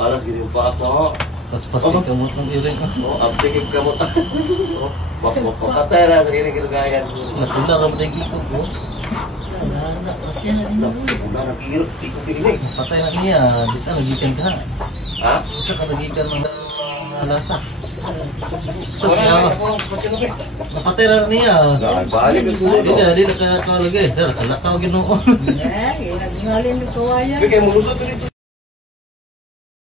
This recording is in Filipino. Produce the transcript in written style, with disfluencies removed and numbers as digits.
Alas gini pa ako. Pas-pas kamot ng iring ka. Abdikit kamot. Patera sa gini kinugayan. Natunda ram dagi ko. Udah nakikirot, ikot ini. Patay na niya, bisa nagikan ka. Ha? Bisa ka nagikan ng alasa. Terus ya, napatay na niya. Balik ke sunod. Hindi na kalagay. Kalakaw ginoo. Ngalin ko kawaya. Kayak mulusot dito.